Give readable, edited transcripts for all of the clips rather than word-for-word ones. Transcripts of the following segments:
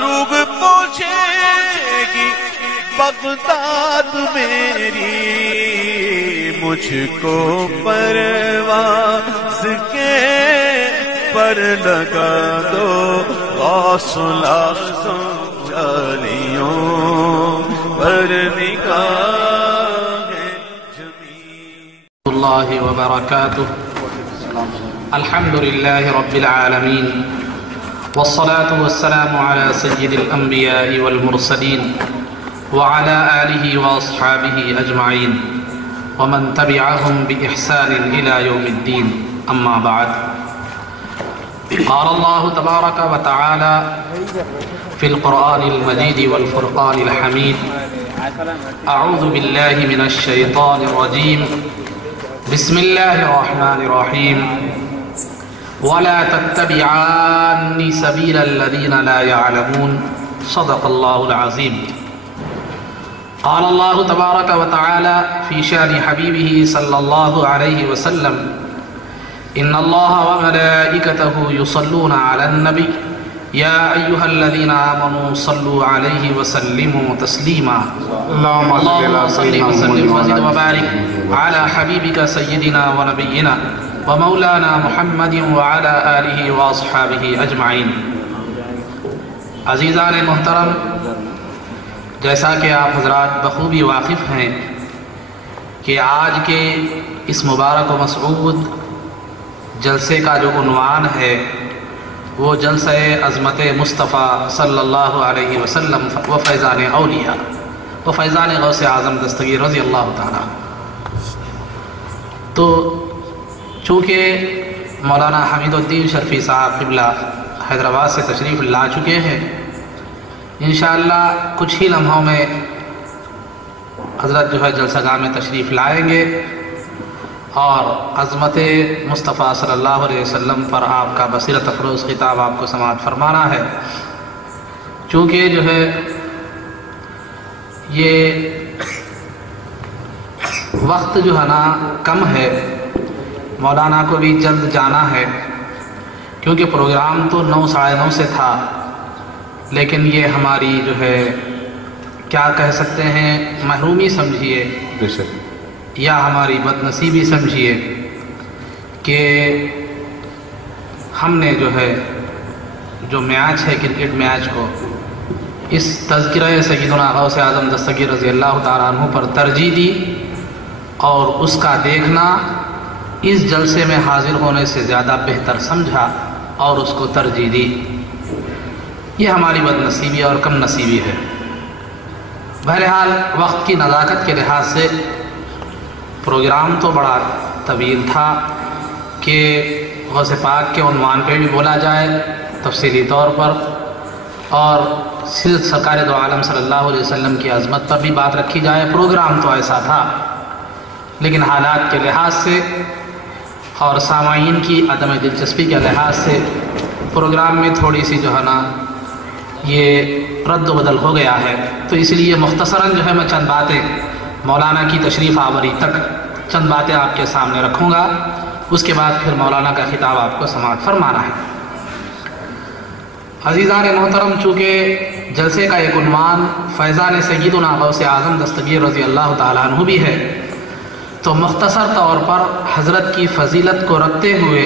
روب پوچھے گی بغداد میری، مجھ کو پرواز کے پر لگا دو غوث الاعظم جالیوں پر نگاہ جمیل اللہ وبرکاتہ۔ الحمد للہ رب العالمین، والصلاة والسلام على سید الانبیاء والمرسلین وعلى آلہ واصحابہ اجمعین ومن تبعهم بإحسان إلى يوم الدین، اما بعد۔ قال اللہ تبارک وتعالی فی القرآن المجید والفرقان الحمید، اعوذ باللہ من الشیطان الرجیم، بسم اللہ الرحمن الرحیم، ولا تتبعان سبیل الذین لا يعلمون، صدق اللہ العظیم۔ قال اللہ تبارک وتعالی فی شان حبیبہ صلی اللہ علیہ وسلم، ان اللہ وملائکتہ یصلون علی النبی یا ایہا الذین آمنوا صلوا علیہ وسلموا تسلیما، اللہم صلی وسلم وزد وبارک علی حبیبک سیدنا ونبینا ومولانا محمد وعلی آلہ واصحابہ اجمعین۔ عزیزان محترم، جیسا کہ آپ حضرات بخوبی واقف ہیں کہ آج کے اس مبارک و مسعود جلسے کا جو عنوان ہے وہ جلسہ عظمت مصطفیٰ صلی اللہ علیہ وسلم و فیضان اولیاء و فیضان غوث اعظم دستگیر رضی اللہ تعالیٰ۔ تو چونکہ مولانا حمید الدین شرفی صاحب قبلہ حیدرآباد سے تشریف لا چکے ہیں، انشاءاللہ کچھ ہی لمحوں میں حضرت جو ہے جلسہ گاہ میں تشریف لائیں گے اور عظمت مصطفیٰ صلی اللہ علیہ وسلم پر آپ کا بصیرت افروز خطاب آپ کو سماعت فرمانا ہے۔ چونکہ جو ہے یہ وقت جو ہے نا کم ہے، مولانا کو بھی جلد جانا ہے، کیونکہ پروگرام تو 9 ساڑھے 9 سے تھا، لیکن یہ ہماری جو ہے کیا کہہ سکتے ہیں محرومی سمجھیے یا ہماری بد نصیبی سمجھیے کہ ہم نے جو ہے جو میچ ہے کرکٹ میچ کو اس تذکرہ سیدنا غوث اعظم دستگیر رضی اللہ تعالیٰ عنہ پر ترجیح دی، اور اس کا دیکھنا اس جلسے میں حاضر ہونے سے زیادہ بہتر سمجھا اور اس کو ترجیح دی۔ یہ ہماری بد نصیبی اور کم نصیبی ہے۔ بہرحال وقت کی نزاکت کے لحاظ سے پروگرام تو بڑا طویل تھا کہ غوث پاک کے عنوان پہ بھی بولا جائے تفصیلی طور پر، اور سرکار دو عالم صلی اللہ علیہ وسلم کی عظمت پر بھی بات رکھی جائے۔ پروگرام تو ایسا تھا، لیکن حالات کے لحاظ سے اور سامعین کی عدم دلچسپی کے لحاظ سے پروگرام میں تھوڑی سی جو ہے نا یہ رد و بدل ہو گیا ہے۔ تو اس لیے مختصراً جو ہے میں چند باتیں مولانا کی تشریف آوری تک چند باتیں آپ کے سامنے رکھوں گا، اس کے بعد پھر مولانا کا خطاب آپ کو سماعت فرمانا ہے۔ عزیزان محترم، چونکہ جلسے کا ایک عنوان فیضان سیدنا غوث اعظم دستگیر رضی اللہ تعالیٰ عنہ بھی ہے، تو مختصر طور پر حضرت کی فضیلت کو رکھتے ہوئے،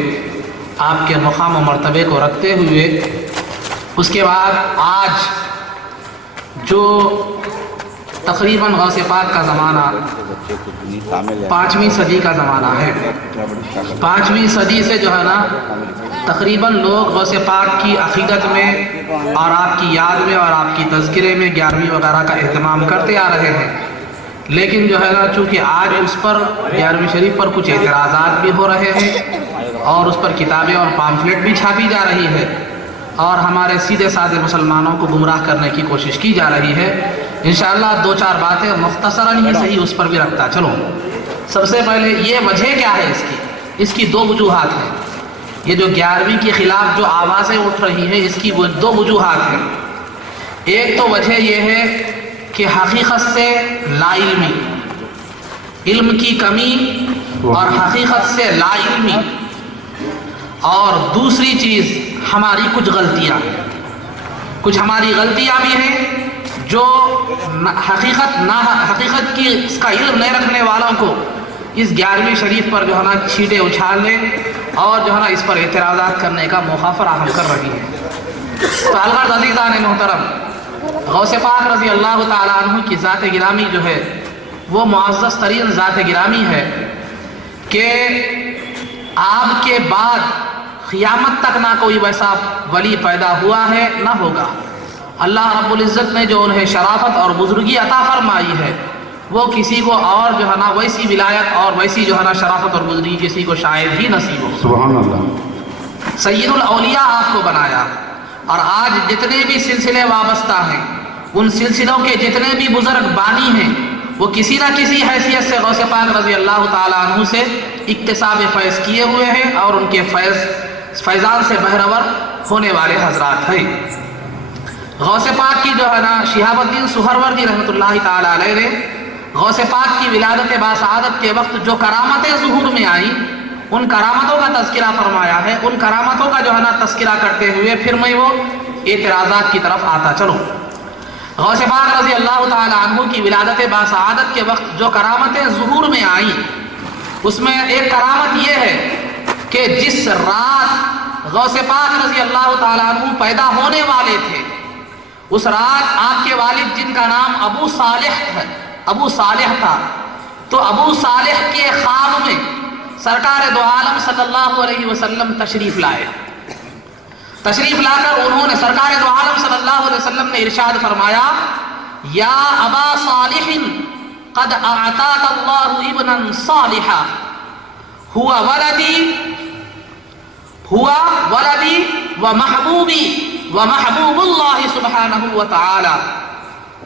آپ کے مقام و مرتبے کو رکھتے ہوئے، اس کے بعد آج جو تقریباً غوث پاک کا زمانہ 5ویں صدی کا زمانہ ہے، 5ویں صدی سے جو ہے نا تقریباً لوگ غوث پاک کی عقیدت میں اور آپ کی یاد میں اور آپ کی تذکرے میں 11ویں وغیرہ کا اہتمام کرتے آ رہے ہیں، لیکن جو ہے نا چونکہ آج اس پر 11ویں شریف پر کچھ اعتراضات بھی ہو رہے ہیں اور اس پر کتابیں اور پامفلیٹ بھی چھاپی جا رہی ہے اور ہمارے سیدھے سادھے مسلمانوں کو گمراہ کرنے کی کوشش کی جا رہی ہے، انشاءاللہ 2-4 باتیں مختصراً ہی صحیح اس پر بھی رکھتا چلو۔ سب سے پہلے یہ وجہ کیا ہے اس کی 2 وجوہات ہیں۔ یہ جو 11ویں کے خلاف جو آوازیں اٹھ رہی ہیں، اس کی 2 وجوہات ہیں۔ ایک تو وجہ یہ ہے کہ حقیقت سے لا علمی، علم کی کمی اور حقیقت سے لا علمی، اور دوسری چیز ہماری کچھ غلطیاں۔ کچھ ہماری غلطیاں بھی ہیں جو حقیقت کی اس کا علم نہیں رکھنے والوں کو اس 11ویں شریف پر جو ہے نا چھینٹے اچھالنے اور جو ہے نا اس پر اعتراضات کرنے کا موقع فراہم کر رہی ہے۔ تو الغرض عزیزان محترم، غوث پاک رضی اللہ تعالیٰ عنہ کی ذات گرامی جو ہے وہ معزز ترین ذات گرامی ہے کہ آپ کے بعد قیامت تک نہ کوئی ویسا ولی پیدا ہوا ہے نہ ہوگا۔ اللہ رب العزت نے جو انہیں شرافت اور بزرگی عطا فرمائی ہے وہ کسی کو اور جو ہے نا ویسی ولایت اور ویسی جو ہے نا شرافت اور بزرگی کسی کو شاید ہی نصیب ہو۔ سبحان اللہ۔ سید الاولیاء آپ کو بنایا، اور آج جتنے بھی سلسلے وابستہ ہیں ان سلسلوں کے جتنے بھی بزرگ بانی ہیں وہ کسی نہ کسی حیثیت سے غوث پاک رضی اللہ تعالیٰ عنہ سے اکتساب فیض کیے ہوئے ہیں اور ان کے فیضان سے بہرور ہونے والے حضرات ہیں۔ غوث پاک کی جو ہے نا شہاب الدین سہروردی رحمۃ اللہ تعالیٰ علیہ نے غوث پاک کی ولادت باسعادت کے وقت جو کرامتیں ظہور میں آئیں ان کرامتوں کا تذکرہ فرمایا ہے۔ ان کرامتوں کا جو ہے نا تذکرہ کرتے ہوئے پھر میں وہ اعتراضات کی طرف آتا چلو۔ غوث پاک رضی اللہ تعالیٰ عنہ کی ولادت باسعادت کے وقت جو کرامتیں ظہور میں آئیں اس میں ایک کرامت یہ ہے کہ جس رات غوث پاک رضی اللہ تعالیٰ عنہ پیدا ہونے والے تھے اس رات آپ کے والد جن کا نام ابو صالح تھا، تو ابو صالح کے خواب میں سرکار دو عالم صلی اللہ علیہ وسلم تشریف لائے۔ تشریف لا کر انہوں نے سرکار دو عالم صلی اللہ علیہ وسلم نے ارشاد فرمایا، یا ابا صالح قد اعطاک اللہ ابنا صالحا ہوا ولدی ومحبوبی ومحبوب اللہ سبحانہ وتعالی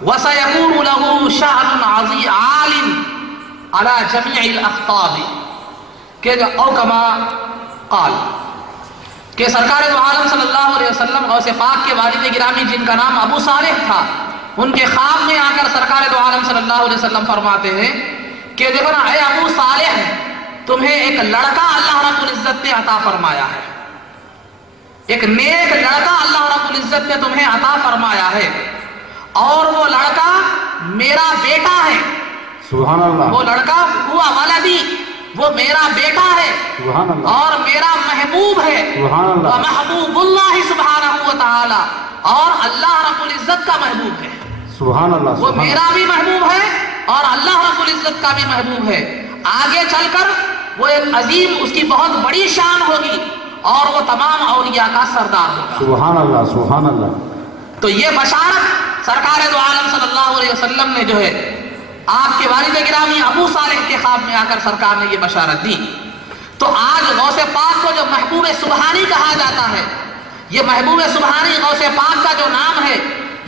وسيكون له شأن عال على جميع الاخطاب کہ او کما قال کہ سرکار دو عالم صلی اللہ علیہ وسلم غوث پاک کے والد گرامی جن کا نام ابو صالح تھا ان کے خواب میں آ کر سرکار دو عالم صلی اللہ علیہ وسلم فرماتے ہیں کہ دیکھو نا اے ابو صالح، تمہیں ایک لڑکا اللہ رب العزت نے عطا فرمایا ہے، ایک نیک لڑکا اللہ رب العزت نے تمہیں عطا فرمایا ہے اور وہ لڑکا میرا بیٹا ہے۔ سبحان اللہ۔ وہ لڑکا ہوا ولدی، وہ میرا بیٹا ہے سبحان اللہ، اور میرا محبوب ہے، سبحان اللہ، محبوب اللہ سبحانہ وتعالی، اور اللہ رب العزت کا محبوب ہے۔ سبحان اللہ۔ وہ میرا بھی محبوب ہے اور اللہ رب العزت کا بھی محبوب ہے۔ آگے چل کر وہ ایک عظیم، اس کی بہت بڑی شان ہوگی اور وہ تمام اولیاء کا سردار ہوگا۔ سبحان اللہ، سبحان اللہ۔ تو یہ بشارت سرکار دو عالم صلی اللہ علیہ وسلم نے جو ہے آپ کے والد گرامی ابو صالح کے خواب میں آ کر سرکار نے یہ بشارت دی۔ تو آج غوث پاک کو جو محبوب سبحانی کہا جاتا ہے، یہ محبوب سبحانی غوث پاک کا جو نام ہے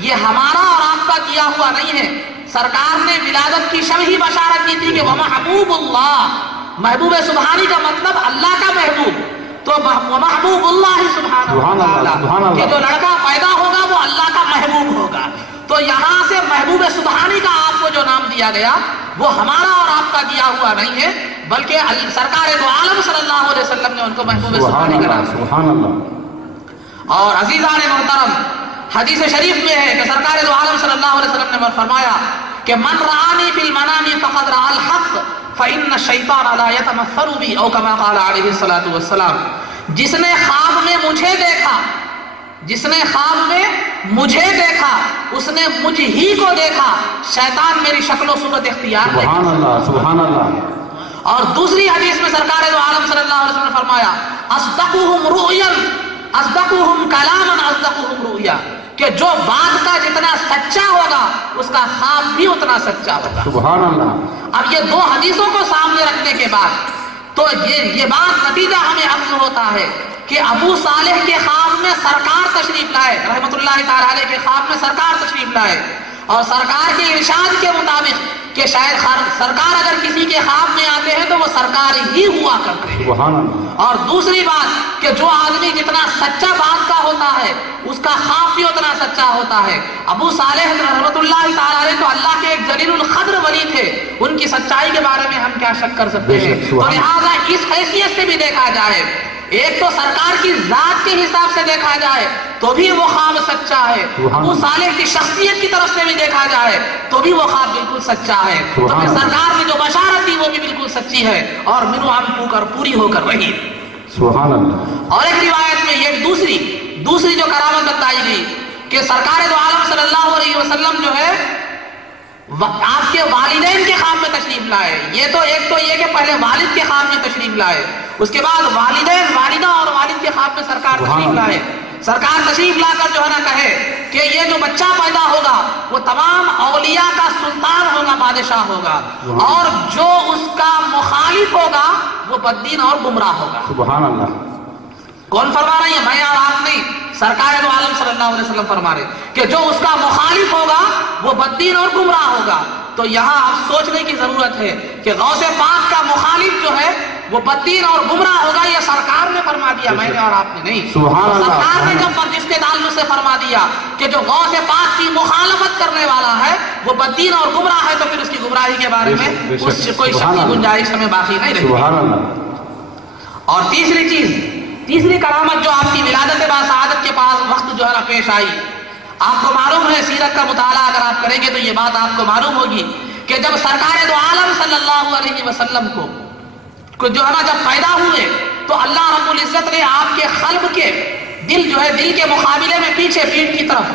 یہ ہمارا اور آپ کا کیا ہوا نہیں ہے۔ سرکار نے ولادت کی شب ہی بشارت کی تھی کہ وَمَحْبُوبُ اللَّهِ، محبوب سبحانی کا مطلب اللہ کا محبوب، تو محبوب اللہ سبحانہ وتعالی کہ جو لڑکا پیدا ہوگا وہ اللہ کا محبوب ہوگا۔ تو یہاں سے محبوب سبحانی کا آپ کو جو نام دیا گیا وہ ہمارا اور آپ کا دیا ہوا نہیں ہے، بلکہ سرکار دو عالم صلی اللہ علیہ وسلم نے ان کو محبوب سبحانی کا نام۔ سبحان اللہ۔ اور عزیزان محترم، حدیث شریف میں ہے کہ سرکار دو عالم صلی اللہ علیہ وسلم نے فرمایا کہ من رآنی فی المنام فقد رأى الحق فإن الشیطان لا يتمثل بی، او کما قال علیہ الصلوۃ والسلام، جس نے خواب میں مجھے دیکھا، جس نے خواب میں مجھے دیکھا اس نے مجھ ہی کو دیکھا، شیطان میری شکل و صورت اختیار نہیں۔ سبحان اللہ، سبحان اللہ۔ اور دوسری حدیث میں سرکار دو عالم صلی اللہ علیہ وسلم نے فرمایا اصدقهم رؤیا اصدقهم کلاما اصدقهم رؤیا، کہ جو بات کا جتنا سچا ہوگا اس کا خواب بھی اتنا سچا ہوگا۔ سبحان اللہ۔ اب یہ دو حدیثوں کو سامنے رکھنے کے بعد تو یہ بات نتیجہ ہمیں عرض ہوتا ہے کہ ابو صالح کے خواب میں سرکار تشریف لائے، رحمت اللہ تعالی علیہ کے خواب میں سرکار تشریف لائے، اور سرکار کے ارشاد کے مطابق کہ شاید سرکار اگر کسی کے خواب میں آتے ہیں تو وہ سرکار ہی ہوا کرتے ہیں۔ سبحان اللہ۔ اور دوسری بات کہ جو آدمی جتنا سچا بات کا ہوتا ہے اس کا خواب بھی اتنا سچا ہوتا ہے۔ ابو صالح رحمت اللہ تعالی علیہ تو اللہ کے ایک جلیل القدر ولی تھے، ان کی سچائی کے بارے میں ہم کیا شک کر سکتے ہیں؟ تو لہٰذا اس حیثیت سے بھی دیکھا جائے، ایک تو سرکار کی ذات کے حساب سے دیکھا جائے تو بھی وہ خواب سچا ہے، ابو صالح کی شخصیت کی طرف سے بھی دیکھا جائے تو بھی وہ خواب بالکل سچا ہے، تو پھر سرکار نے جو بشارت دی وہ بھی بالکل سچی ہے اور منو ہم کر پوری ہو کر رہی۔ سبحان اللہ۔ اور ایک روایت میں یہ دوسری جو کرامت بتائی گئی کہ سرکار دو عالم صلی اللہ علیہ وسلم جو ہے آپ کے والدین کے خواب میں تشریف لائے۔ یہ تو ایک تو یہ کہ پہلے والد کے خواب میں تشریف لائے، اس کے بعد والدین، والدہ اور والد کے خواب میں سرکار تشریف لائے۔ سرکار تشریف لا کر جو ہے نا کہے کہ یہ جو بچہ پیدا ہوگا وہ تمام اولیاء کا سلطان ہوگا، بادشاہ ہوگا، اور جو اس کا مخالف ہوگا وہ بددین اور گمراہ ہوگا۔ سبحان اللہ۔ کون فرما رہے ہیں؟ میں اور آپ نہیں، سرکار دو عالم صلی اللہ علیہ وسلم فرما رہے کہ جو اس کا مخالف ہوگا وہ بددین اور گمراہ ہوگا۔ تو یہاں اب سوچنے کی ضرورت ہے کہ غوث پاک کا مخالف جو ہے وہ بددین اور گمراہ ہوگا، یہ سرکار نے فرما دیا، میں نے اور آپ نے نہیں۔ سرکار نے جب جس کے تعلق سے فرما دیا کہ جو غوث پاک کی مخالفت کرنے والا ہے وہ بددین اور گمراہ ہے، تو پھر اس کی گمراہی کے بارے میں کوئی شک کی گنجائش ہمیں باقی نہیں رہی۔ اور تیسری کرامت جو آپ کی ولادت باسعادت کے پاس وقت جو ہے نا پیش آئی، آپ کو معلوم ہے، سیرت کا مطالعہ اگر آپ کریں گے تو یہ بات آپ کو معلوم ہوگی کہ جب سرکار دو عالم صلی اللہ علیہ وسلم کو جو ہے نا جب پیدا ہوئے تو اللہ رب العزت نے آپ کے قلب کے دل جو ہے دل کے مقابلے میں پیچھے پیٹھ کی طرف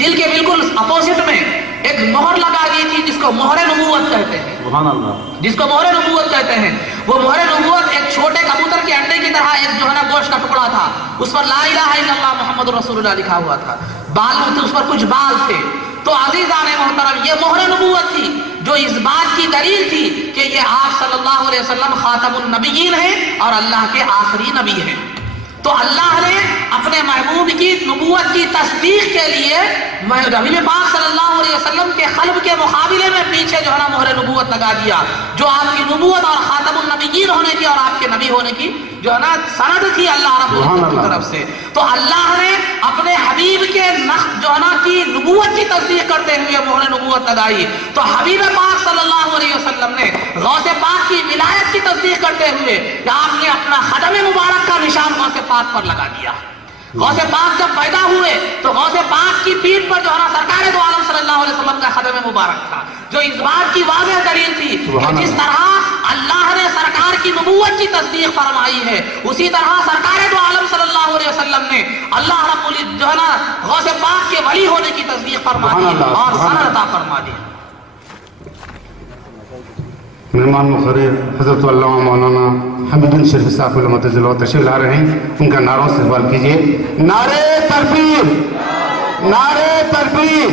دل کے بالکل اپوزٹ میں ایک مہر لگا دی تھی جس کو مہر نبوت کہتے ہیں۔ سبحان اللہ۔ جس کو مہر نبوت کہتے ہیں، وہ مہر نبوت ایک چھوٹے کبوتر کے انڈے کی طرح ایک جو ہے نا گوشت کا ٹکڑا تھا، اس پر لا الہ الا اللہ محمد رسول اللہ لکھا ہوا تھا، بال اس پر کچھ بال تھے۔ تو عزیزان محترم، یہ مہر نبوت تھی جو اس بات کی دلیل تھی کہ یہ آپ صلی اللہ علیہ وسلم خاتم النبیین ہیں اور اللہ کے آخری نبی ہیں۔ تو اللہ نے اپنے محبوب کی نبوت کی تصدیق کے لیے حبیب پاک صلی اللہ علیہ وسلم کے قلب کے مقابلے میں پیچھے جو ہے نا مہر نبوت لگا دیا، جو آپ کی نبوت اور خاتم النبیین ہونے کی اور آپ کے نبی ہونے کی جو ہے نا سند تھی اللہ رب العزت کی طرف سے۔ تو اللہ نے اپنے حبیب کے جو ہے نا کی نبوت کی تصدیق کرتے ہوئے مہر نبوت لگائی، تو حبیب پاک صلی اللہ علیہ وسلم نے غوث پاک کی ولایت کی تصدیق کرتے ہوئے آپ نے اپنا قدم مبارک کا نشان غوث پاک پر لگا دیا۔ غوث پاک جب پیدا ہوئے تو غوث پاک کی پیٹھ پر جو ہے نا سرکار دو عالم صلی اللہ علیہ وسلم کا قدم مبارک تھا، جو اس بات کی واضح دلیل تھی کہ جس طرح اللہ نے سرکار کی نبوت کی تصدیق فرمائی ہے، اسی طرح سرکار دو عالم صلی اللہ علیہ وسلم نے اللہ رب العزت جو ہے نا غوث پاک کے ولی ہونے کی تصدیق فرما دی اور سند عطا فرما دی۔ مہمان مقرر حضرت علامہ مولانا حمید بن شریف صاحب علامت ضلع تشریف لا رہے ہیں، ان کا نعروں سے استقبال کیجیے۔ نعرہ تکبیر، نعرہ تکبیر،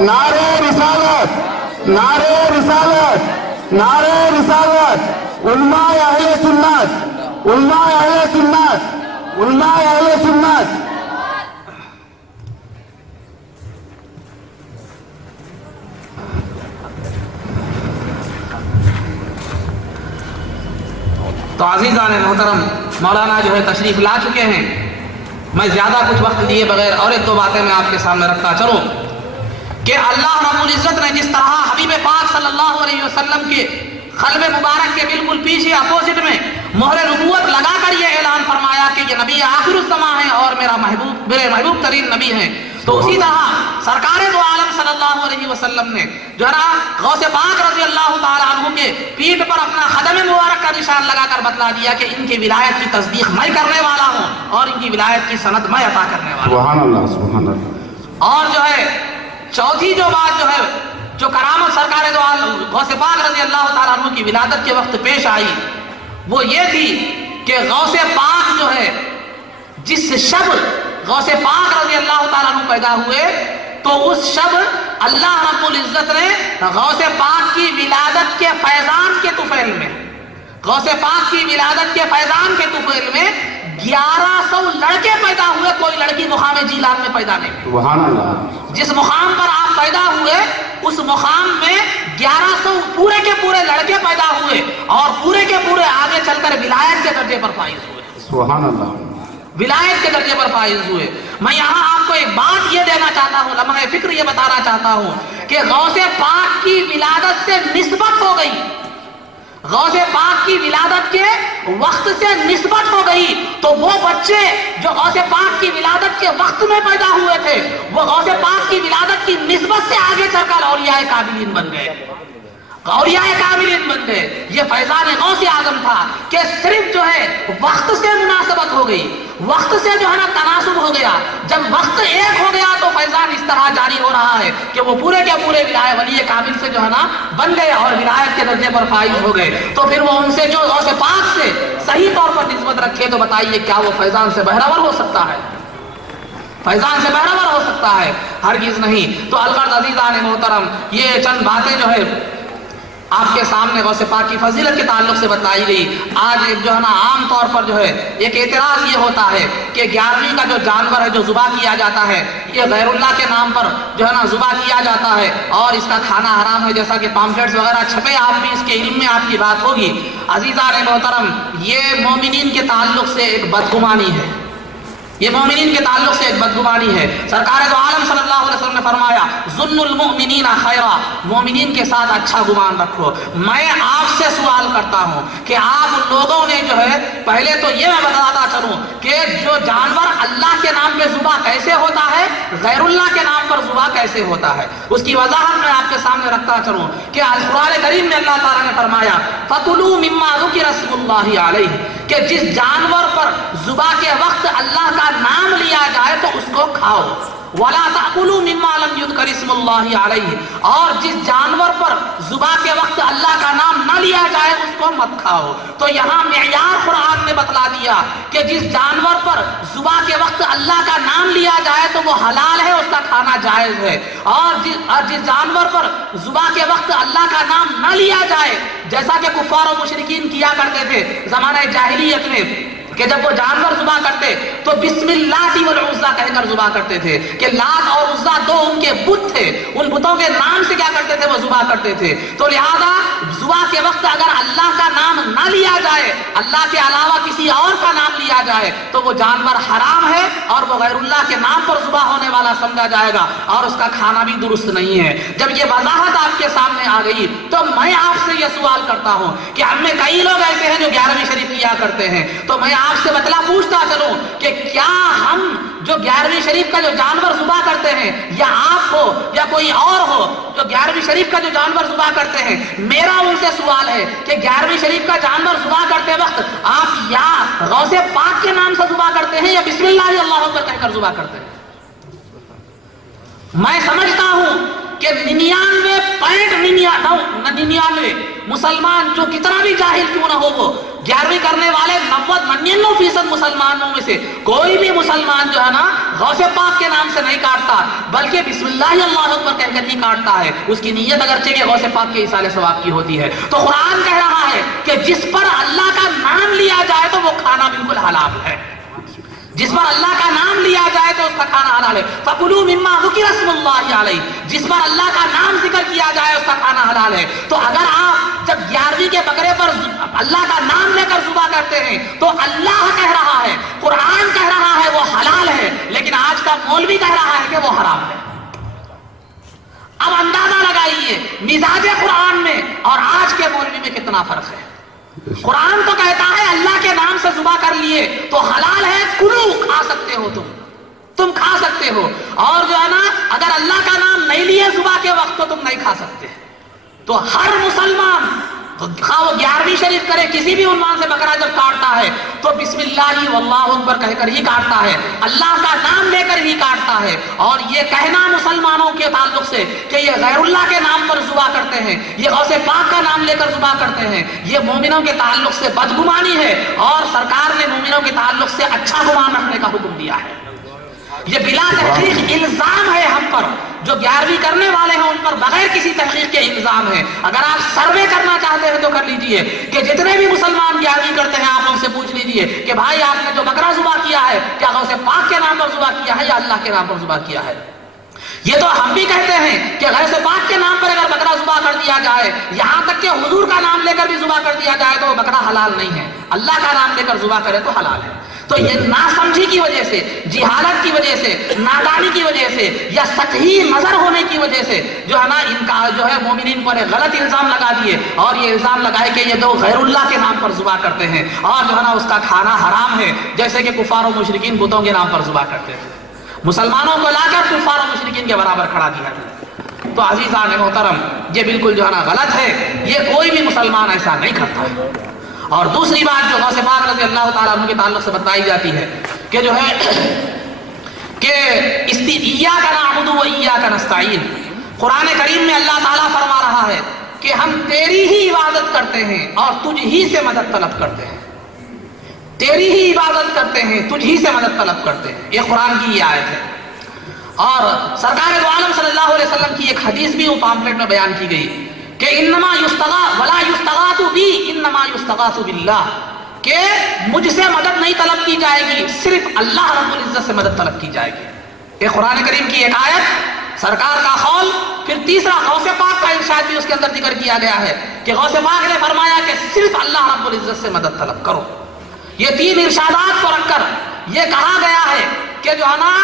نعرہ رسالت، نعرہ رسالت، نعرہ رسالت، علماء اہل سنت، علماء اہل سنت، علماء اہل سنت۔ تو عزیزان محترم، مولانا جو ہے تشریف لا چکے ہیں، میں زیادہ کچھ وقت لیے بغیر اور ایک دو باتیں میں آپ کے سامنے رکھتا چلوں کہ اللہ رب العزت نے جس طرح حبیب پاک صلی اللہ علیہ وسلم کے قلب مبارک کے بالکل پیچھے اپوزٹ میں مہر نبوت لگا کر یہ اعلان فرمایا کہ یہ نبی آخر الزماں ہے اور میرے محبوب ترین نبی ہیں، تو اسی طرح سرکار دو عالم صلی اللہ علیہ وسلم نے جو ہے نا غوث پاک رضی اللہ تعالیٰ عنہ کے پیٹھ پر اپنا قدم مبارک کا نشان لگا کر بتلا دیا کہ ان کی ولایت کی تصدیق میں کرنے والا ہوں اور ان کی ولایت کی سند میں عطا کرنے والا ہوں۔ سبحان اللہ، سبحان اللہ۔ اور جو ہے چوتھی جو بات جو ہے جو کرامت سرکار دو عالم غوث پاک رضی اللہ تعالیٰ عنہ کی ولادت کے وقت پیش آئی وہ یہ تھی کہ غوث پاک جو ہے جس شب غوث پاک رضی اللہ تعالیٰ عنہ پیدا ہوئے تو اس شب اللہ رب العزت نے غوث پاک کی ولادت کے فیضان کے طفیل میں غوث پاک کی ولادت کے فیضان کے طفیل میں 1100 لڑکے پیدا ہوئے، کوئی لڑکی مقام جیلان میں پیدا نہیں۔ سبحان اللہ۔ جس مقام پر آپ پیدا ہوئے اس مقام میں 1100 پورے کے پورے لڑکے پیدا ہوئے اور پورے کے پورے آگے چل کر ولایت کے درجے پر فائز ہوئے۔ سبحان اللہ۔ ولایت کے درجے پر فائز ہوئے۔ میں یہاں آپ کو ایک بات یہ دینا چاہتا ہوں، لمحہ فکر یہ بتانا چاہتا ہوں کہ غوث پاک کی ولادت سے نسبت ہو گئی، غوث پاک کی ولادت کے وقت سے نسبت ہو گئی تو وہ بچے جو غوث پاک کی ولادت کے وقت میں پیدا ہوئے تھے وہ غوث پاک کی ولادت کی نسبت سے آگے چل کر اولیاء کاملین بن گئے، اولیاء کاملین بن گئے۔ یہ فیضان غوث اعظم تھا کہ صرف جو ہے وقت سے مناسبت ہو گئی، وقت سے جو ہے نا تناسب ہو گیا۔ جب وقت ایک ہو گیا تو فیضان اس طرح جاری ہو رہا ہے کہ وہ پورے کے پورے ولی کامل سے جو ہے نا بن گئے اور ولایت کے درجے پر فائز ہو گئے۔ تو پھر وہ ان سے جو غوث پاک سے صحیح طور پر نسبت رکھے تو بتائیے کیا وہ فیضان سے بہرور ہو سکتا ہے؟ فیضان سے بہرور ہو سکتا ہے؟ ہرگز نہیں۔ تو الغرض عزیزان محترم، یہ چند باتیں جو ہے آپ کے سامنے غوث پاک کی فضیلت کے تعلق سے بتائی گئی۔ آج جو ہے نا عام طور پر جو ہے ایک اعتراض یہ ہوتا ہے کہ 11ویں کا جو جانور ہے جو ذبح کیا جاتا ہے یہ غیر اللہ کے نام پر جو ہے نا ذبح کیا جاتا ہے اور اس کا کھانا حرام ہے، جیسا کہ پامفلیٹس وغیرہ چھپے، آپ بھی اس کے علم میں آپ کی بات ہوگی۔ عزیزان محترم، یہ مومنین کے تعلق سے ایک بدگمانی ہے، یہ مومنین کے تعلق سے ایک بدگمانی ہے۔ سرکار دو عالم صلی اللہ علیہ وسلم نے فرمایا ظن المؤمنین خیرا، مومنین کے ساتھ اچھا گمان رکھو۔ میں آپ سے سوال کرتا ہوں کہ آپ لوگوں نے جو ہے پہلے تو یہ میں بتاتا چلوں کہ جو جانور اللہ کے نام پہ ذبح کیسے ہوتا ہے، غیر اللہ کے نام پر ذبح کیسے ہوتا ہے، اس کی وضاحت میں آپ کے سامنے رکھتا چلوں کہ قرآن کریم میں اللہ تعالیٰ نے فرمایا فَكُلُوا مِمَّا ذُكِرَ اسْمُ اللَّهِ عَلَيْهِ، کہ جس جانور پر ذبح کے وقت اللہ کا نام لیا جائے تو اس کو کھاؤ۔ وَلَا تَأْكُلُوا مِمَّا لَمْ يُذْكَرِ اسْمُ اللَّهِ عَلَيْهِ، اور جس جانور پر ذبح کے وقت اللہ کا نام نہ لیا جائے اس کو مت کھاؤ۔ تو یہاں معیار قرآن نے بتلا دیا کہ جس جانور پر ذبح کے وقت اللہ کا نام لیا جائے تو وہ حلال ہے، اس کا کھانا جائز ہے، اور جس جانور پر ذبح کے وقت اللہ کا نام نہ لیا جائے، جیسا کہ کفار و مشرکین کیا کرتے تھے زمانہ جاہلیت میں کہ جب وہ جانور ذبح کرتے تو بسم اللہ والعزہ کہہ کر ذبح کرتے تھے، کہ لات اور عزہ دو ان کے بت تھے، ان بتوں کے نام سے کیا کرتے تھے وہ ذبح کرتے تھے۔ تو لہذا ذبح کے وقت اگر اللہ کا نام نہ لیا جائے، اللہ کے علاوہ کسی اور کا نام لیا جائے تو وہ جانور حرام ہے اور وہ غیر اللہ کے نام پر ذبح ہونے والا سمجھا جائے گا اور اس کا کھانا بھی درست نہیں ہے۔ جب یہ وضاحت آپ کے سامنے آ گئی تو میں آپ سے یہ سوال کرتا ہوں کہ ہم میں کئی لوگ ایسے ہیں جو 11ویں شریف کیا کرتے ہیں، تو میں آپ سے بتلا پوچھتا چلوں کہ کیا ہم جو 11ویں شریف کا جو جانور ذبح کرتے ہیں، یا آپ ہو یا کوئی اور ہو جو 11ویں شریف کا جو جانور ذبح کرتے ہیں، میرا ان سے سوال ہے کہ 11ویں شریف کا جانور ذبح کرتے وقت آپ یا غوث پاک کے نام سے ذبح کرتے ہیں یا بسم اللہ اللہ اکبر کہہ کر ذبح کرتے ہیں؟ میں سمجھتا ہوں کہ 99.99 مسلمان جو کتنا بھی جاہل کیوں نہ ہو، وہ 11ویں کرنے والے 99% مسلمانوں میں سے کوئی بھی مسلمان جو ہے نا غوث پاک کے نام سے نہیں کاٹتا بلکہ بسم اللہ اللہ اکبر کہہ کر ہی کاٹتا ہے۔ اس کی نیت اگرچہ کہ غوث پاک کے ایصال ثواب کی ہوتی ہے۔ تو قرآن کہہ رہا ہے کہ جس پر اللہ کا نام لیا جائے تو وہ کھانا بالکل حلال ہے، جس پر اللہ کا نام لیا جائے تو اس کا کھانا حلال ہے۔ فَكُلُوا مِمَّا ذُكِرَ اسْمُ اللَّهِ عَلَيْهِ، جس پر اللہ کا نام ذکر کیا جائے اس کا کھانا حلال ہے۔ تو اگر آپ جب 11ویں کے بکرے پر اللہ کا نام لے کر ذبح کرتے ہیں تو اللہ کہہ رہا ہے، قرآن کہہ رہا ہے وہ حلال ہے، لیکن آج کا مولوی کہہ رہا ہے کہ وہ حرام ہے۔ اب اندازہ لگائیے مزاج قرآن میں اور آج کے مولوی میں کتنا فرق ہے۔ قرآن تو کہتا ہے اللہ کے نام سے ذبح کر لیے تو حلال ہے، کلو کھا سکتے ہو، تم کھا سکتے ہو، اور جو ہے نا اگر اللہ کا نام نہیں لیے ذبح کے وقت تو تم نہیں کھا سکتے۔ تو ہر مسلمان خواہ وہ 11ویں شریف کرے کسی بھی عنوان سے بکرا جب کاٹتا ہے تو بسم اللہ واللہ اکبر کہہ کر ہی کاٹتا ہے، اللہ کا نام لے کر ہی کاٹتا ہے۔ اور یہ کہنا مسلمانوں کے تعلق سے کہ یہ غیر اللہ کے نام پر ذبح کرتے ہیں، یہ غوث پاک کا نام لے کر ذبح کرتے ہیں، یہ مومنوں کے تعلق سے بدگمانی ہے، اور سرکار نے مومنوں کے تعلق سے اچھا گمان رکھنے کا حکم دیا ہے۔ یہ بلا تحقیق الزام ہے ہم پر، جو 11ویں کرنے والے ہیں ان پر بغیر کسی تحقیق کے الزام ہے۔ اگر آپ سروے کرنا چاہتے ہیں تو کر لیجئے کہ جتنے بھی مسلمان 11ویں کرتے ہیں آپ ان سے پوچھ لیجئے کہ بھائی آپ نے جو بکرا ذبح کیا ہے کیا غوث پاک کے نام پر ذبح کیا ہے یا اللہ کے نام پر ذبح کیا ہے؟ یہ تو ہم بھی کہتے ہیں کہ غوث پاک کے نام پر اگر بکرا ذبح کر دیا جائے، یہاں تک کہ حضور کا نام لے کر بھی ذبح کر دیا جائے تو وہ بکرا حلال نہیں ہے، اللہ کا نام لے کر ذبح کرے تو حلال ہے۔ تو یہ ناسمجھی کی وجہ سے، جہالت کی وجہ سے، نادانی کی وجہ سے یا سطحی نظر ہونے کی وجہ سے جو ہے نا ان کا جو ہے مومنین پر غلط الزام لگا دیے، اور یہ الزام لگائے کہ یہ دو غیر اللہ کے نام پر ذبح کرتے ہیں اور جو ہے نا اس کا کھانا حرام ہے، جیسے کہ کفار و مشرکین بتوں کے نام پر ذبح کرتے تھے۔ مسلمانوں کو لا کر کفار و مشرکین کے برابر کھڑا دیا گیا۔ تو عزیزان محترم، یہ بالکل جو ہے نا غلط ہے، یہ کوئی بھی مسلمان ایسا نہیں کرتا ہے۔ اور دوسری بات جو غوث پاک رضی اللہ تعالیٰ عنہ کے تعلق سے بتائی جاتی ہے کہ جو ہے کہ ایاک نعبد و ایاک نستعین، قرآن کریم میں اللہ تعالیٰ فرما رہا ہے کہ ہم تیری ہی عبادت کرتے ہیں اور تجھ ہی سے مدد طلب کرتے ہیں، تیری ہی عبادت کرتے ہیں، تجھ ہی سے مدد طلب کرتے ہیں۔ یہ قرآن کی یہ آیت ہے۔ اور سرکار دو عالم صلی اللہ علیہ وسلم کی ایک حدیث بھی وہ پامفلیٹ میں بیان کی گئی کہ انما یستغاث ولا یستغاث بی انما یستغاث باللہ، کہ مجھ سے مدد نہیں طلب کی جائے گی، صرف اللہ رب العزت سے مدد طلب کی جائے گی۔ یہ قرآن کریم کی ایک آیت، سرکار کا قول، پھر تیسرا غوث پاک کا ارشاد بھی اس کے اندر ذکر کیا گیا ہے کہ غوث پاک نے فرمایا کہ صرف اللہ رب العزت سے مدد طلب کرو۔ یہ تین ارشادات کو رکھ کر یہ کہا گیا ہے کہ جو ہے نا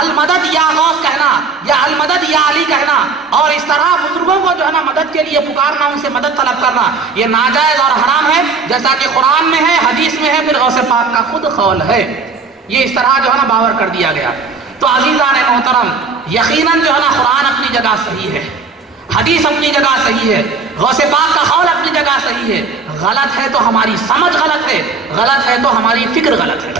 المدد یا غوث کہنا یا المدد یا علی کہنا اور اس طرح بزرگوں کو جو ہے نا مدد کے لیے پکارنا، ان سے مدد طلب کرنا، یہ ناجائز اور حرام ہے، جیسا کہ قرآن میں ہے، حدیث میں ہے، پھر غوث پاک کا خود قول ہے۔ یہ اس طرح جو ہے نا باور کر دیا گیا۔ تو عزیزان محترم، یقیناً جو ہے نا قرآن اپنی جگہ صحیح ہے، حدیث اپنی جگہ صحیح ہے، غوث پاک کا قول اپنی جگہ صحیح ہے۔ غلط ہے تو ہماری سمجھ غلط ہے، غلط ہے تو ہماری فکر غلط ہے۔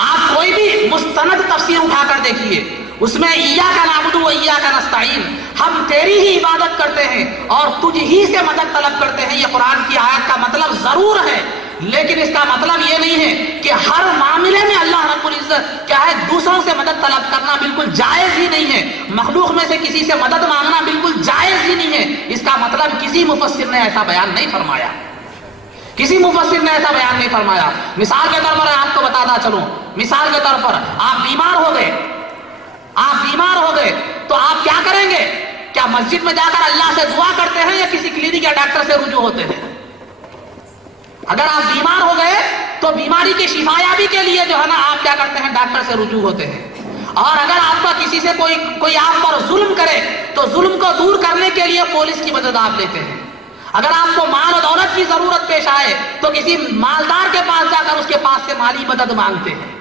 آپ کوئی بھی مستند تفسیر اٹھا کر دیکھیے، اس میں ایاک نعبد و ایاک نستعین، ہم تیری ہی عبادت کرتے ہیں اور تجھ ہی سے مدد طلب کرتے ہیں، یہ قرآن کی آیت کا مطلب ضرور ہے، لیکن اس کا مطلب یہ نہیں ہے کہ ہر معاملے میں اللہ رب العزت کیا ہے دوسروں سے مدد طلب کرنا بالکل جائز ہی نہیں ہے، مخلوق میں سے کسی سے مدد مانگنا بالکل جائز ہی نہیں ہے۔ اس کا مطلب کسی مفسر نے ایسا بیان نہیں فرمایا، کسی مفسر نے ایسا بیان نہیں فرمایا۔ مثال کے طور پر آپ کو بتاتا چلوں، مثال کے طور پر آپ بیمار ہو گئے تو آپ کیا کریں گے؟ کیا مسجد میں جا کر اللہ سے دعا کرتے ہیں یا کسی کلینک یا ڈاکٹر سے رجوع ہوتے ہیں؟ اگر آپ بیمار ہو گئے تو بیماری کی شفایابی کے لیے جو ہے نا آپ کیا کرتے ہیں؟ ڈاکٹر سے رجوع ہوتے ہیں۔ اور اگر آپ کا کسی سے کوئی آپ پر ظلم کرے تو ظلم کو دور کرنے کے لیے پولیس کی مدد آپ لیتے ہیں۔ اگر آپ کو مال و دولت کی ضرورت پیش آئے تو کسی مالدار کے پاس جا کر اس کے پاس سے مالی مدد مانگتے ہیں۔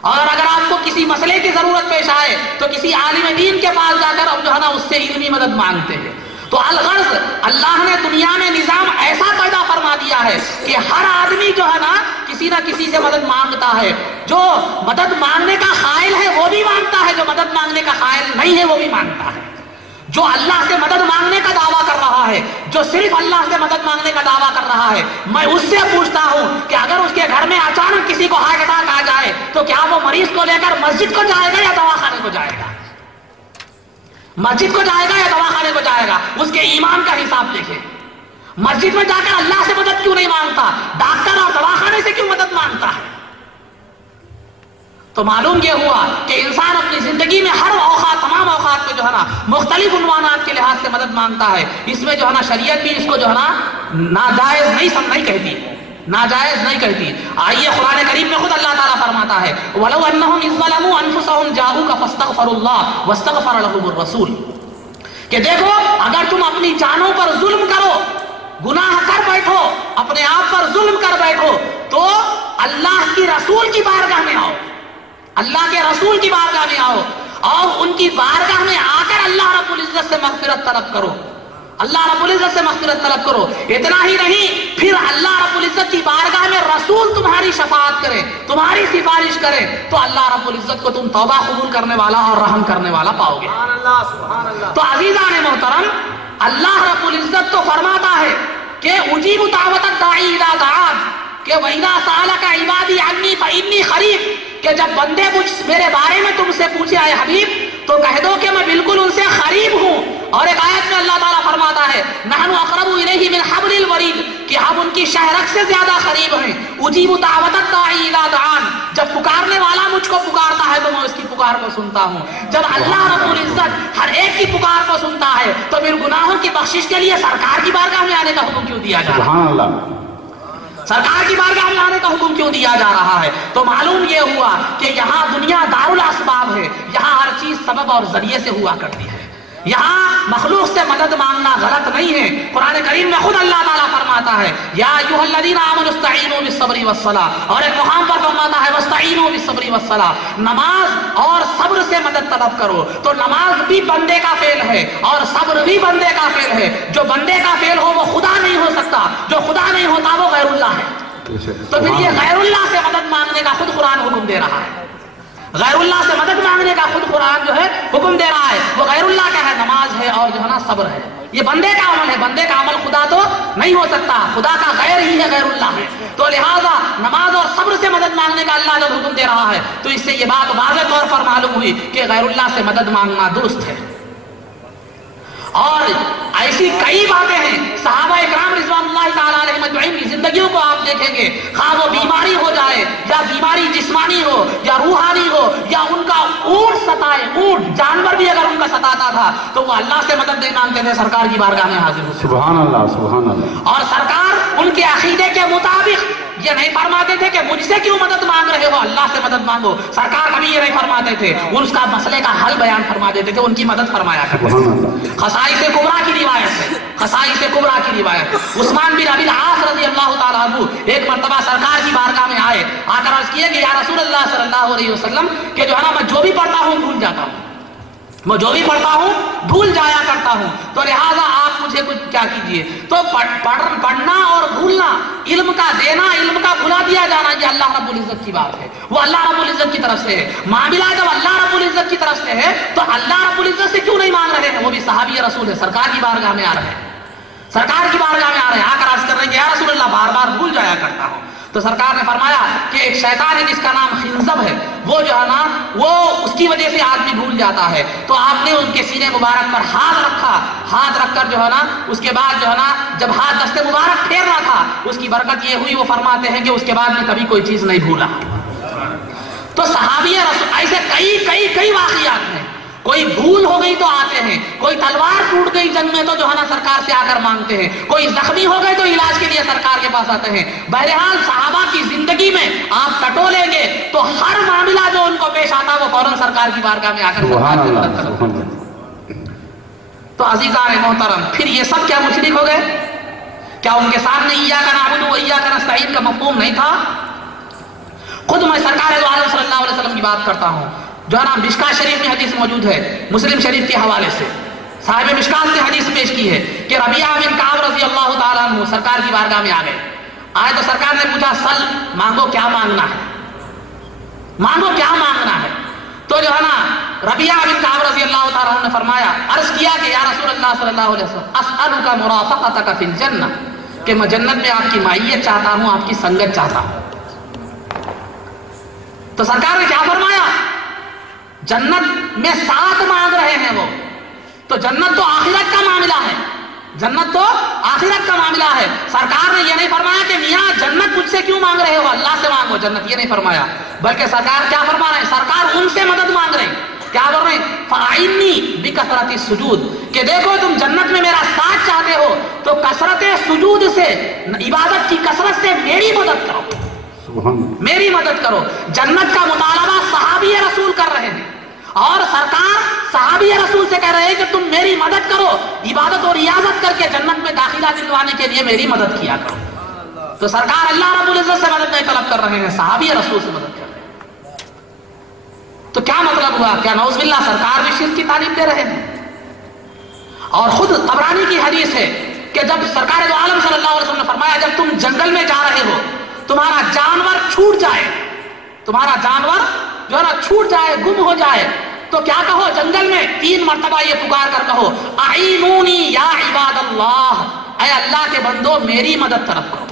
اور اگر آپ کو کسی مسئلے کی ضرورت پیش آئے تو کسی عالم دین کے پاس جا کر جو ہے نا اس سے علمی مدد مانگتے ہیں۔ تو الغرض اللہ نے دنیا میں نظام ایسا پیدا فرما دیا ہے کہ ہر آدمی جو ہے نا کسی نہ کسی سے مدد مانگتا ہے۔ جو مدد مانگنے کا قائل ہے وہ بھی مانگتا ہے، جو مدد مانگنے کا قائل نہیں ہے وہ بھی مانگتا ہے۔ جو اللہ سے مدد مانگنے کا دعویٰ کر رہا ہے، جو صرف اللہ سے مدد مانگنے کا دعویٰ کر رہا ہے، میں اس سے پوچھتا ہوں کہ اگر اس کے گھر میں اچانک کسی کو ہارٹ اٹیک آ جائے تو کیا وہ مریض کو لے کر مسجد کو جائے گا یا دواخانے کو جائے گا؟ مسجد کو جائے گا یا دواخانے کو جائے گا؟ اس کے ایمان کا حساب دیکھیں۔ مسجد میں جا کر اللہ سے مدد کیوں نہیں مانگتا؟ ڈاکٹر اور دواخانے سے کیوں مدد مانگتا ہے؟ تو معلوم یہ ہوا کہ انسان اپنی زندگی میں ہر اوقات، تمام اوقات میں جو ہے نا مختلف عنوانات کے لحاظ سے مدد مانگتا ہے۔ اس میں جو ہے نا شریعت بھی اس کو جو ہے نا ناجائز نہیں کہتی، ناجائز نہیں کہتی۔ آئیے قرآن کریم میں خود اللہ تعالیٰ فرماتا ہے وَلَوْ أَنَّهُمْ إِذْ ظَلَمُوا أَنفُسَهُمْ جَاءُوكَ فَاسْتَغْفَرُوا اللَّهَ وَاسْتَغْفَرَ لَهُمُ الرَّسُولُ، کہ دیکھو اگر تم اپنی جانوں پر ظلم کرو، گناہ کر بیٹھو، اپنے آپ پر ظلم کر بیٹھو، تو اللہ کی رسول کی بارگاہ میں آؤ، اللہ کے رسول کی بارگاہ میں آؤ اور ان کی بارگاہ میں آ کر اللہ رب العزت سے مغفرت طلب کرو، اللہ رب العزت سے مغفرت طلب کرو۔ اتنا ہی نہیں، پھر اللہ رب العزت کی بارگاہ میں رسول تمہاری شفاعت کرے، تمہاری سفارش کرے، تو اللہ رب العزت کو تم توبہ قبول کرنے والا اور رحم کرنے والا پاؤ گے۔ تو عزیزان محترم، اللہ رب العزت تو فرماتا ہے کہ اجیب دعوت الداعی اذا دعان، کہ وَإِذَا سَأَلَكَ عِبَادِي عَنِّي فَإِنِّي قَرِيبٌ، کہ جب بندے میرے بارے میں تم سے پوچھے آئے حبیب تو کہہ دو کہ میں بالکل ان سے قریب ہوں۔ اور ایک آیت میں اللہ تعالیٰ فرماتا ہے نحن اقرب الیہ من حبل الورید، کہ ہم ان کی شہرک سے زیادہ قریب ہیں۔ اجیب دعوت الداعی اذا دعان، جب پکارنے والا مجھ کو پکارتا ہے تو میں اس کی پکار کو سنتا ہوں۔ جب اللہ رب العزت ہر ایک کی پکار کو سنتا ہے تو پھر گناہوں کی بخشش کے لیے سرکار کی بارگاہ میں آنے کا حکم کیوں دیا جائے؟ سبحان اللہ، سرکار کی بارگاہ میں آنے کا حکم کیوں دیا جا رہا ہے؟ تو معلوم یہ ہوا کہ یہاں دنیا دارالاسباب ہے، یہاں ہر چیز سبب اور ذریعے سے ہوا کرتی ہے، یہاں مخلوق سے مدد مانگنا غلط نہیں ہے۔ قرآن کریم میں خود اللہ تعالیٰ فرماتا ہے یا ایھا الذین آمنوا استعینوا بالصبر والصلاۃ، اور ایک مقام پر فرماتا ہے واستعینوا بالصبر والصلاۃ، نماز اور صبر سے مدد طلب کرو۔ تو نماز بھی بندے کا فعل ہے اور صبر بھی بندے کا فعل ہے۔ جو بندے کا فعل ہو وہ خدا نہیں ہو سکتا، جو خدا نہیں ہوتا وہ غیر اللہ ہے۔ تو پھر یہ غیر اللہ سے مدد مانگنے کا خود قرآن حکم دے رہا ہے، غیر اللہ سے مدد مانگنے کا خود قرآن جو ہے حکم دے رہا ہے۔ وہ غیر اللہ کا ہے، نماز ہے اور جو ہے نا صبر ہے، یہ بندے کا عمل ہے، بندے کا عمل خدا تو نہیں ہو سکتا، خدا کا غیر ہی ہے، غیر اللہ ہے۔ تو لہٰذا نماز اور صبر سے مدد مانگنے کا اللہ جب حکم دے رہا ہے تو اس سے یہ بات واضح طور پر معلوم ہوئی کہ غیر اللہ سے مدد مانگنا درست ہے۔ اور ایسی کئی باتیں ہیں، صحابہ اکرام رضوان اللہ تعالیٰ علیہم اجمعین کی زندگیوں کو آپ دیکھیں گے، خواہ وہ بیماری ہو جائے یا بیماری جسمانی ہو یا روحانی ہو یا ان کا اونٹ ستائے، اونٹ جانور بھی اگر ان کا ستاتا تھا تو وہ اللہ سے مدد نہیں مانگتے تھے، سرکار کی بارگاہ میں حاضر ہوتے۔ سبحان اللہ، سبحان اللہ۔ اور سرکار ان کے عقیدے کے مطابق یہ نہیں فرماتے تھے کہ مجھ سے کیوں مدد مانگ رہے ہو، اللہ سے مدد مانگو۔ سرکار کبھی یہ نہیں فرماتے تھے، وہ اس کا مسئلے کا حل بیان فرما دیتے تھے، ان کی مدد فرمایا کرتے تھے۔ خصائص کبریٰ کی روایت ہے، خصائص کبریٰ کی روایت ہے، عثمان بن ابی العاص رضی اللہ تعالیٰ عنہ ایک مرتبہ سرکار کی بارگاہ میں آئے، آ کر عرض کیے کہ یا رسول اللہ صلی اللہ علیہ وسلم کہ جو ہے نا میں جو بھی پڑھتا ہوں بھول جاتا ہوں، میں جو بھی پڑھتا ہوں بھول جایا کرتا ہوں، تو لہٰذا آپ مجھے کچھ کیا کیجئے۔ تو پڑھنا اور بھولنا، علم کا دینا، علم کا بھلا دیا جانا، یہ اللہ رب العزت کی بات ہے، وہ اللہ رب العزت کی طرف سے ہے۔ معاملہ جب اللہ رب العزت کی طرف سے ہے تو اللہ رب العزت سے کیوں نہیں مانگ رہے ہیں؟ وہ بھی صحابی رسول ہے، سرکار کی بارگاہ میں آ رہے ہیں، سرکار کی بارگاہ میں آ رہے ہیں، آ کر عرض کر رہے ہیں کہ یا رسول اللہ بار بار بھول جایا کرتا ہوں۔ تو سرکار نے فرمایا کہ ایک شیطان ہے جس کا نام خنزب ہے، وہ جو ہے نا وہ اس کی وجہ سے آدمی بھول جاتا ہے۔ تو آپ نے ان کے سینے مبارک پر ہاتھ رکھا، ہاتھ رکھ کر جو ہے نا اس کے بعد جو ہے نا جب ہاتھ دست مبارک پھیرنا تھا اس کی برکت یہ ہوئی، وہ فرماتے ہیں کہ اس کے بعد میں کبھی کوئی چیز نہیں بھولا۔ تو صحابی رسول ایسے کئی واقعات ہیں، کوئی بھول ہو گئی تو آتے ہیں، کوئی تلوار ٹوٹ گئی جنگ میں تو جو ہے نا سرکار سے آ کر مانگتے ہیں، کوئی زخمی ہو گئے تو علاج کے لیے سرکار کے پاس آتے ہیں۔ بہرحال صحابہ کی زندگی میں آپ ٹٹولیں گے تو ہر معاملہ جو ان کو پیش آتا وہ فوراً سرکار کی بارگاہ میں آ کر سرکار کی مدد کرتے ہیں۔ تو عزیزان محترم، پھر یہ سب کیا مشرک ہو گئے؟ کیا ان کے سامنے ایاک نعبد و ایاک نستعین کا مفہوم نہیں تھا؟ خود میں سرکار دو عالم صلی اللہ علیہ وسلم کی بات کرتا ہوں، جو ہے نا مشکات شریف میں حدیث موجود ہے، مسلم شریف کے حوالے سے صاحب مشکات نے حدیث پیش کی ہے کہ ربیعہ بن کعب رضی اللہ تعالیٰ عنہ سرکار کی بارگاہ میں آ گئے، آئے تو سرکار نے پوچھا سل، مانگو کیا مانگنا ہے، مانگو کیا مانگنا ہے۔ تو جو ہے نا ربیعہ بن کعب رضی اللہ تعالیٰ عنہ نے فرمایا، عرض کیا کہ یا رسول اللہ صلی اللہ علیہ وسلم اسألک مرافقتک فی الجنہ، کہ میں جنت میں آپ کی معیت چاہتا ہوں، آپ کی سنگت چاہتا ہوں۔ تو سرکار نے کیا فرمایا؟ جنت میں ساتھ مانگ رہے ہیں وہ، تو جنت تو آخرت کا معاملہ ہے، جنت تو آخرت کا معاملہ ہے۔ سرکار نے یہ نہیں فرمایا کہ میاں جنت مجھ سے کیوں مانگ رہے ہو، اللہ سے مانگو جنت، یہ نہیں فرمایا، بلکہ سرکار کیا فرما رہے ہیں؟ سرکار ان سے مدد مانگ رہے ہیں، کیا بول رہے ہیں؟ فَأَعِنِّي بِكَثْرَةِ السُّجُودِ، کہ دیکھو تم جنت میں میرا ساتھ چاہتے ہو تو کثرت سجود سے، عبادت کی کثرت سے میری مدد کرو، میری مدد کرو۔ جنت کا مطالبہ صحابی رسول کر رہے ہیں اور سرکار صحابی رسول سے کہہ رہے ہیں کہ تم میری مدد کرو، عبادت اور ریاضت کر کے جنت میں داخلہ دلوانے کے لیے میری مدد کیا کرو۔ تو سرکار اللہ رب العزت سے مدد نہیں طلب کر رہے ہیں، صحابی رسول سے مدد کر رہے ہیں۔ تو کیا مطلب ہوا؟ کیا نعوذ باللہ سرکار بھی شرک کی تعلیم دے رہے ہیں؟ اور خود طبرانی کی حدیث ہے کہ جب سرکار دو عالم صلی اللہ علیہ وسلم نے فرمایا جب تم جنگل میں جا رہے ہو، تمہارا جانور چھوٹ جائے، تمہارا جانور جو ہے نا چھوٹ جائے، گم ہو جائے، تو کیا کہو؟ جنگل میں 3 مرتبہ یہ پکار کر کہو اعینونی یا عباد اللہ، اے اللہ کے بندو میری مدد طلب کرو،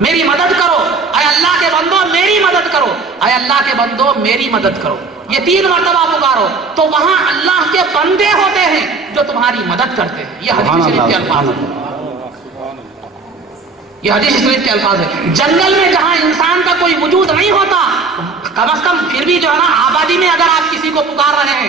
میری مدد کرو، اے اللہ کے بندو میری مدد کرو، اے اللہ کے بندو میری مدد کرو۔ یہ 3 مرتبہ پکارو تو وہاں اللہ کے بندے ہوتے ہیں جو تمہاری مدد کرتے ہیں۔ یہ حدیث شریف کے الفاظ ہیں، یہ حدیث شریف کے الفاظ ہیں۔ جنگل میں جہاں انسان کا کوئی وجود نہیں ہوتا، کم از کم پھر بھی جو ہے نا آبادی میں اگر آپ کسی کو پکار رہے ہیں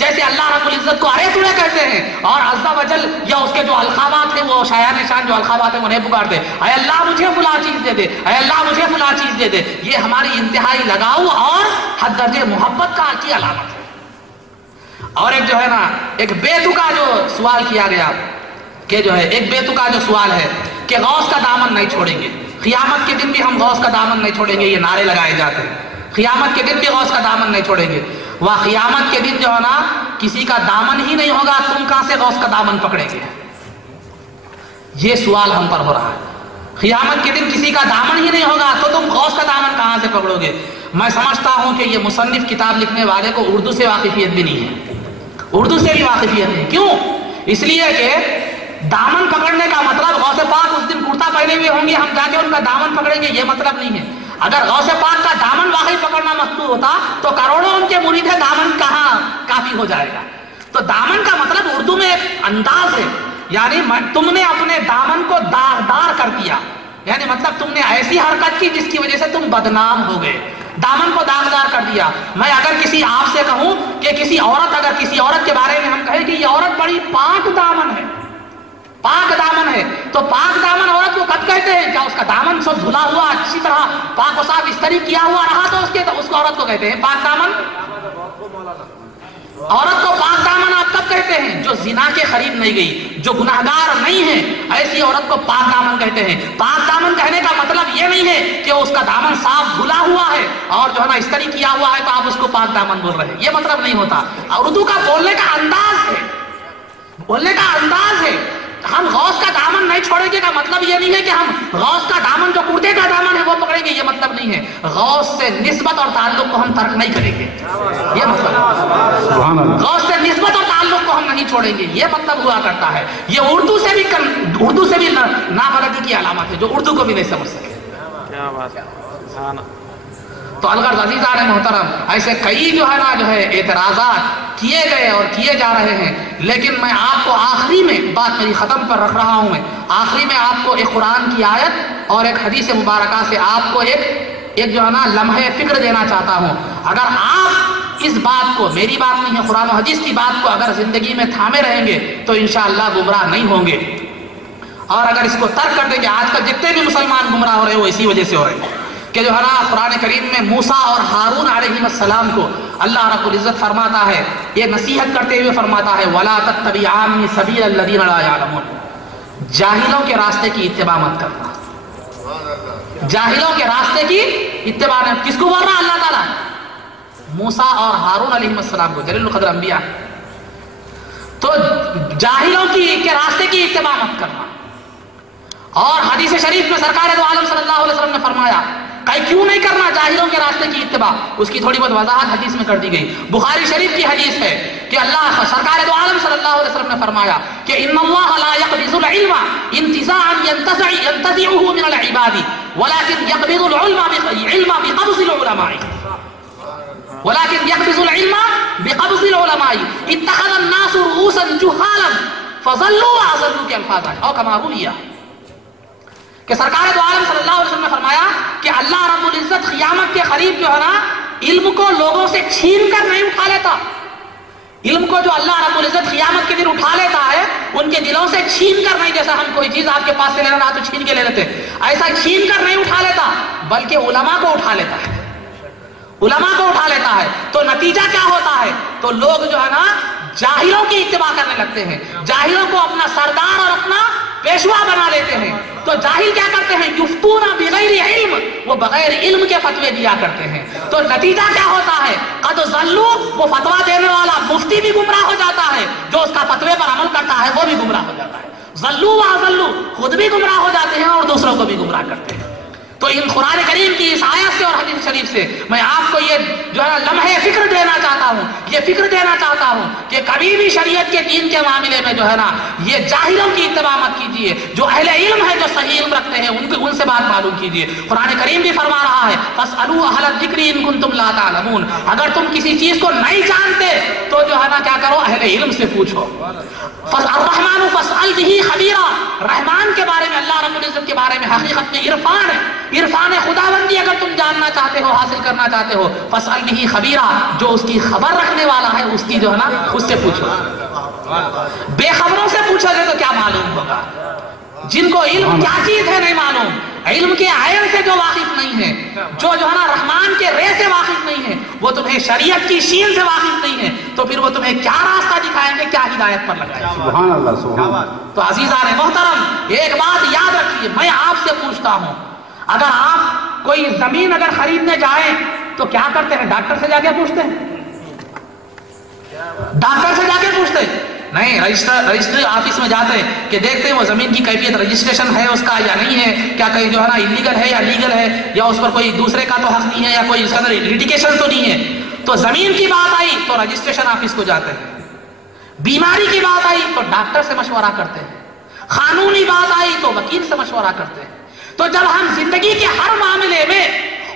جیسے اللہ رب العزت کو ارے توڑے کہتے ہیں، اور عز و جل یا اس کے جو القابات ہیں، وہ شایان شان جو القابات ہیں انہیں پکارتے ہیں، اے اللہ مجھے فلاں چیز دے دے، اے اللہ مجھے فلاں چیز دے دے. یہ ہماری انتہائی لگاؤ اور حد درجے محبت کی علامت ہے. اور ایک جو ہے نا، ایک بیتکا جو سوال کیا گیا کہ جو ہے ایک بیتکا جو سوال ہے کہ غوث کا دامن نہیں چھوڑیں گے، قیامت کے دن بھی ہم غوث کا دامن نہیں چھوڑیں گے، یہ نعرے لگائے جاتے ہیں. قیامت کے دن بھی غوث کا دامن نہیں چھوڑیں گے. وہ قیامت کے دن جو ہے نا کسی کا دامن ہی نہیں ہوگا، تم کہاں سے غوث کا دامن پکڑیں گے؟ یہ سوال ہم پر ہو رہا ہے. قیامت کے دن کسی کا دامن ہی نہیں ہوگا تو تم غوث کا دامن کہاں سے پکڑو گے؟ میں سمجھتا ہوں کہ یہ مصنف کتاب لکھنے والے کو اردو سے واقفیت بھی نہیں ہے، اردو سے بھی واقفیت نہیں. کیوں؟ اس لیے کہ دامن پکڑنے کا مطلب غوث پاک اس دن کرتا پہنے ہوئے ہوں گے، ہم جا کے ان کا دامن پکڑیں گے، یہ مطلب نہیں ہے. اگر غوث پاک کا دامن واقعی پکڑنا مطلوب ہوتا تو کروڑوں ان کے مرید ہے، دامن کہاں کافی ہو جائے گا. تو دامن کا مطلب اردو میں ایک انداز ہے، یعنی تم نے اپنے دامن کو داغدار کر دیا، یعنی مطلب تم نے ایسی حرکت کی جس کی وجہ سے تم بدنام ہو گئے، دامن کو داغدار کر دیا. میں اگر کسی آپ سے کہوں کہ کسی عورت کے بارے میں ہم کہیں کہ یہ عورت بڑی پاک دامن ہے، پاک دامن ہے، تو پاک دامن عورت کو کب کہتے ہیں؟ کیا اس کا دامن سب دھلا ہوا اچھی طرح پاک و صاف استری کیا ہوا رہا تو اس کو عورت کو کہتے ہیں پاک دامن. عورت کو پاک دامن آپ کب کہتے ہیں؟ جو زنا کے قریب نہیں گئی، جو گناہگار نہیں ہے، ایسی عورت کو پاک دامن کہتے ہیں. پاک دامن کہنے کا مطلب یہ نہیں ہے کہ اس کا دامن صاف دھلا ہوا ہے اور جو ہے نا استری کیا ہوا ہے تو آپ اس کو پاک دامن بول رہے ہیں، یہ مطلب نہیں ہوتا. اردو کا بولنے کا انداز ہے، بولنے کا انداز ہے. ہم غوث کا دامن نہیں چھوڑیں گے کا مطلب یہ نہیں ہے کہ ہم غوث کا دامن جو کرتے کا دامن ہے وہ پکڑیں گے، یہ مطلب نہیں ہے. غوث سے نسبت اور تعلق کو ہم ترک نہیں کریں گے، یہ مطلب ہے. غوث سے نسبت اور تعلق کو ہم نہیں چھوڑیں گے، یہ مطلب ہوا کرتا ہے. یہ اردو سے بھی نابلدی کی علامت ہے، جو اردو کو بھی نہیں سمجھ سکے. تو الغرض عزیزان محترم، ایسے کئی جو ہے اعتراضات کیے گئے اور کیے جا رہے ہیں، لیکن میں آپ کو آخری میں بات میری ختم پر رکھ رہا ہوں. میں آخری میں آپ کو ایک قرآن کی آیت اور ایک حدیث مبارکہ سے آپ کو ایک جو ہے نا لمحے فکر دینا چاہتا ہوں. اگر آپ اس بات کو، میری بات نہیں ہے، قرآن و حدیث کی بات کو اگر زندگی میں تھامے رہیں گے تو انشاءاللہ گمراہ نہیں ہوں گے. اور اگر اس کو ترک کر دیں گے، آج کل جتنے بھی مسلمان گمراہ ہو رہے ہیں وہ اسی وجہ سے ہو رہے ہیں کہ جو ہے نا قرآن کریم میں موسیٰ اور ہارون علیہ السلام کو اللہ رب العزت فرماتا ہے، یہ نصیحت کرتے ہوئے فرماتا ہے وَلَا تَتَّبِعَانِ سَبِيلَ الَّذِينَ لَا يَعْلَمُونَ. جاہلوں کے راستے کی اتباع مت کرنا، جاہلوں کے راستے کی اتباع مت. کس کو بول رہا اللہ تعالیٰ؟ موسیٰ اور ہارون علیہ السلام کو، جلیل القدر انبیاء. تو جاہلوں کے راستے کی اتباع مت کرنا. اور حدیث شریف میں سرکار دو عالم صلی اللہ علیہ وسلم نے فرمایا کہ کیوں نہیں کرنا جاہلوں کے راستے کی اتباع، اس کی تھوڑی بہت وضاحت حدیث میں کر دی گئی. بخاری شریف کی حدیث ہے کہ اللہ سرکار دو عالم صلی اللہ علیہ وسلم نے فرمایا کہ ان اللہ لا يقبض العلم انتزاعا ينتزعه من العباد ولكن يقبض العلم بقبض العلماء، ولكن يقبض العلم بقبض العلماء. اتخذ الناس رؤوسا جهالا فظلوا واضلوا کے الفاظ ہیں، او کما رویا کہ سرکار دو عالم صلی اللہ علیہ وسلم نے فرمایا کہ اللہ رب العزت قیامت کے قریب جو ہے نا علم کو لوگوں سے چھین کر نہیں اٹھا لیتا. علم کو جو اللہ رب العزت قیامت کے دن اٹھا لیتا ہے ان کے دلوں سے چھین کر نہیں، جیسا ہم کوئی چیز آپ کے پاس سے لینا رہا تو چھین کے لے لیتے، ایسا چھین کر نہیں اٹھا لیتا بلکہ علماء کو اٹھا لیتا ہے، علماء کو اٹھا لیتا ہے. تو نتیجہ کیا ہوتا ہے؟ تو لوگ جو ہے نا جاہلوں کی اتباع کرنے لگتے ہیں، جاہلوں کو اپنا سردار اور اپنا پیشوا بنا لیتے ہیں. تو جاہل کیا کرتے ہیں؟ یفتون بغیر علم، وہ بغیر علم کے فتوے دیا کرتے ہیں. تو نتیجہ کیا ہوتا ہے؟ قد ضلوا، وہ فتوا دینے والا مفتی بھی گمراہ ہو جاتا ہے، جو اس کا فتوے پر عمل کرتا ہے وہ بھی گمراہ ہو جاتا ہے. ضلوا واضلوا، خود بھی گمراہ ہو جاتے ہیں اور دوسروں کو بھی گمراہ کرتے ہیں. تو ان قرآن کریم کی اس آیت سے اور حدیث شریف سے میں آپ کو یہ جو ہے لمحے فکر دینا چاہتا ہوں، یہ فکر دینا چاہتا ہوں کہ کبھی بھی شریعت کے دین کے معاملے میں جو ہے نا یہ جاہلوں کی اتباع مت کیجیے. جو اہل علم ہے، جو صحیح علم رکھتے کرتے ہیں ان سے بات معلوم کیجئے۔ قرآن کریم بھی فرما رہا ہے فَاسْأَلُوا أَهْلَ الذِّكْرِ إِن كُنتُمْ لَا تَعْلَمُونَ، اگر تم کسی چیز کو نہیں جانتے تو جو ہے نا کیا کرو، اہل علم سے پوچھو۔ الرحمن فاسأل به خبیرا، رحمان کے بارے میں، اللہ رب العزت کے بارے میں حقیقت میں عرفان ہے، عرفان خداوندی اگر تم جاننا چاہتے ہو، حاصل کرنا چاہتے ہو، فاسأل به خبیرا، جو اس کی خبر رکھنے والا ہے اس کی جو ہے نا اس سے پوچھو۔ بے خبروں سے پوچھو گے تو کیا معلوم ہوگا؟ جن کو علم کیا چیز ہے نہیں معلوم، علم کے عین سے جو واقف نہیں ہے، جو ہے نا رحمان کے رے سے واقف نہیں ہے، وہ تمہیں شریعت کی شین سے واقف نہیں ہے، تو پھر وہ تمہیں کیا راستہ دکھائیں گے، کیا ہدایت پر لگائیں گے؟ سبحان اللہ، سبحان اللہ۔ تو عزیزان محترم ایک بات یاد رکھیے، میں آپ سے پوچھتا ہوں، اگر آپ کوئی زمین اگر خریدنے جائیں تو کیا کرتے ہیں؟ ڈاکٹر سے جا کے پوچھتے ہیں؟ ڈاکٹر سے جا کے پوچھتے ہیں؟ نہیں، رجسٹری آفس میں جاتے ہیں کہ دیکھتے ہیں وہ زمین کی کیفیت، رجسٹریشن ہے اس کا یا نہیں ہے، کیا کہیں جو ہے نا انلیگل ہے یا لیگل ہے، یا اس پر کوئی دوسرے کا تو حق نہیں ہے، یا کوئی اس کے اندر لیٹیگیشن تو نہیں ہے۔ تو زمین کی بات آئی تو رجسٹریشن آفس کو جاتے ہیں، بیماری کی بات آئی تو ڈاکٹر سے مشورہ کرتے ہیں، قانونی بات آئی تو وکیل سے مشورہ کرتے ہیں۔ تو جب ہم زندگی کے ہر معاملے میں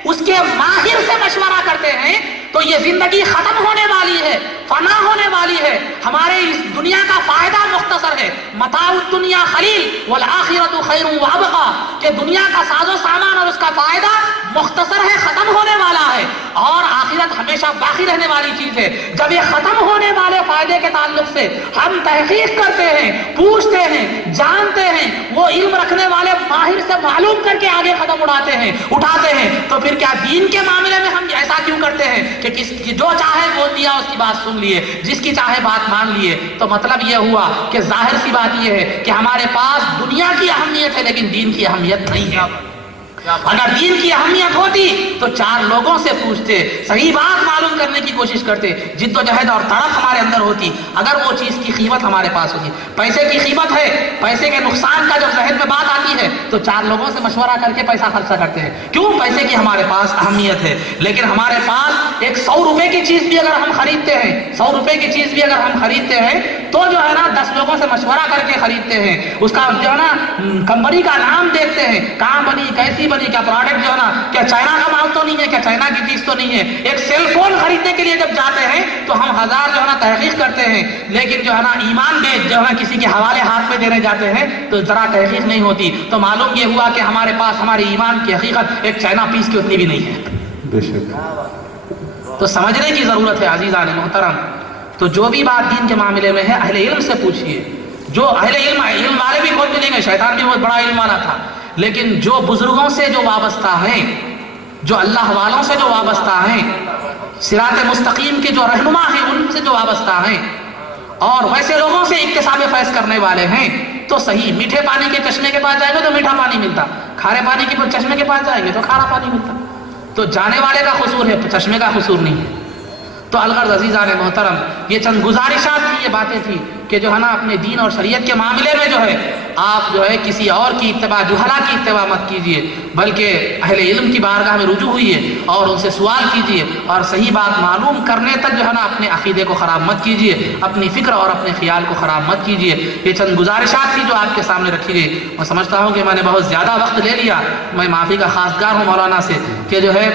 اس کے ماہر سے مشورہ کرتے ہیں تو یہ زندگی ختم ہونے والی ہے، فنا ہونے والی ہے، ہمارے اس دنیا کا فائدہ مختصر ہے، متاع الدنیا قلیل والآخرۃ خیر وابقیٰ، کہ دنیا کا ساز و سامان اور اس کا فائدہ مختصر ہے، ختم ہونے والا ہے، اور آخرت ہمیشہ باقی رہنے والی چیز ہے۔ جب یہ ختم ہونے والے فائدے کے تعلق سے ہم تحقیق کرتے ہیں، پوچھتے ہیں، جانتے ہیں، وہ علم رکھنے والے ماہر سے معلوم کر کے آگے قدم اٹھاتے ہیں، تو پھر کیا دین کے معاملے میں ہم ایسا کیوں کرتے ہیں کہ جو چاہے بول دیا، اس کی بات سن لیے، جس کی چاہے بات مان لیے؟ تو مطلب یہ ہوا کہ ظاہر سی بات یہ ہے کہ ہمارے پاس دنیا کی اہمیت ہے لیکن دین کی اہمیت نہیں ہے۔ اگر دین کی اہمیت ہوتی تو چار لوگوں سے پوچھتے، صحیح بات معلوم کرنے کی کوشش کرتے، جد و جہد اور تڑپ ہمارے اندر ہوتی، اگر وہ چیز کی قیمت ہمارے پاس ہوتی۔ پیسے کی قیمت ہے، پیسے کے نقصان کا جب ذہن میں بات آتی ہے تو چار لوگوں سے مشورہ کر کے پیسہ خرچہ کرتے ہیں، کیوں؟ پیسے کی ہمارے پاس اہمیت ہے۔ لیکن ہمارے پاس ایک 100 روپے کی چیز بھی اگر ہم خریدتے ہیں، 100 روپے کی چیز بھی اگر ہم خریدتے ہیں تو جو ہے نا 10 لوگوں سے مشورہ کر کے خریدتے ہیں، اس کا جو ہے نا کمپنی کا نام دیکھتے ہیں، کہاں بنی، کیسی بنی، کیا پروڈکٹ جو ہے نا کیا چائنا کا مال تو نہیں ہے، کیا چائنا کی چیز تو نہیں ہے۔ ایک سیل فون خریدنے کے لیے جب جاتے ہیں تو ہم 1000 جو ہے نا تحقیق کرتے ہیں، لیکن جو ہے نا ایمان بیچ جو ہے نا کسی کے حوالے ہاتھ میں دینے جاتے ہیں تو ذرا تحقیق نہیں ہوتی، تو معلوم یہ ہوا کہ ہمارے پاس ہماری ایمان کی حقیقت ایک چائنا پیس کی اتنی بھی نہیں ہے۔ بے شک۔ تو سمجھنے کی ضرورت ہے عزیزان محترم۔ تو جو بھی بات دین کے معاملے میں ہے اہل علم سے پوچھئے، جو اہل علم والے بھی خود ملیں گے، شیطان بھی بہت بڑا علم والا تھا، لیکن جو بزرگوں سے جو وابستہ ہیں، جو اللہ والوں سے جو وابستہ ہیں، صراط مستقیم کے جو رہنما ہیں ان سے جو وابستہ ہیں، اور ویسے لوگوں سے اکتساب فیض کرنے والے ہیں، تو صحیح میٹھے پانی کے چشمے کے پاس جائیں گے تو میٹھا پانی ملتا، کھارے پانی کے چشمے کے پاس جائیں گے تو کھارا پانی ملتا۔ تو جانے والے کا قصور ہے، چشمے کا قصور نہیں ہے۔ تو الغرض عزیزان محترم، یہ چند گزارشات تھی، یہ باتیں تھی کہ جو ہے نا اپنے دین اور شریعت کے معاملے میں جو ہے آپ جو ہے کسی اور کی اتباع، جہلا کی اتباع مت کیجئے، بلکہ اہل علم کی بارگاہ میں رجوع ہوئیے اور ان سے سوال کیجئے، اور صحیح بات معلوم کرنے تک جو ہے نا اپنے عقیدے کو خراب مت کیجئے، اپنی فکر اور اپنے خیال کو خراب مت کیجئے۔ یہ چند گزارشات تھی جو آپ کے سامنے رکھی گئی۔ میں سمجھتا ہوں کہ میں نے بہت زیادہ وقت لے لیا، میں معافی کا خواستگار ہوں مولانا سے کہ جو ہے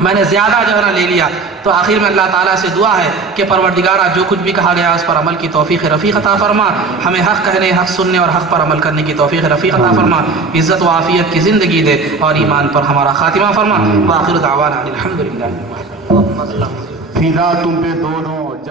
میں نے زیادہ جو ہے نا لے لیا۔ تو آخر میں اللہ تعالیٰ سے دعا ہے کہ پروردگارہ جو کچھ بھی کہا گیا اس پر عمل کی توفیق رفیق عطا فرما، ہمیں حق کہنے، حق سننے اور حق پر عمل کرنے کی توفیق رفیق عطا فرما، عزت و عافیت کی زندگی دے اور ایمان پر ہمارا خاتمہ فرما۔ وآخر دعوانا الحمدللہ۔ فدا تم پہ دونوں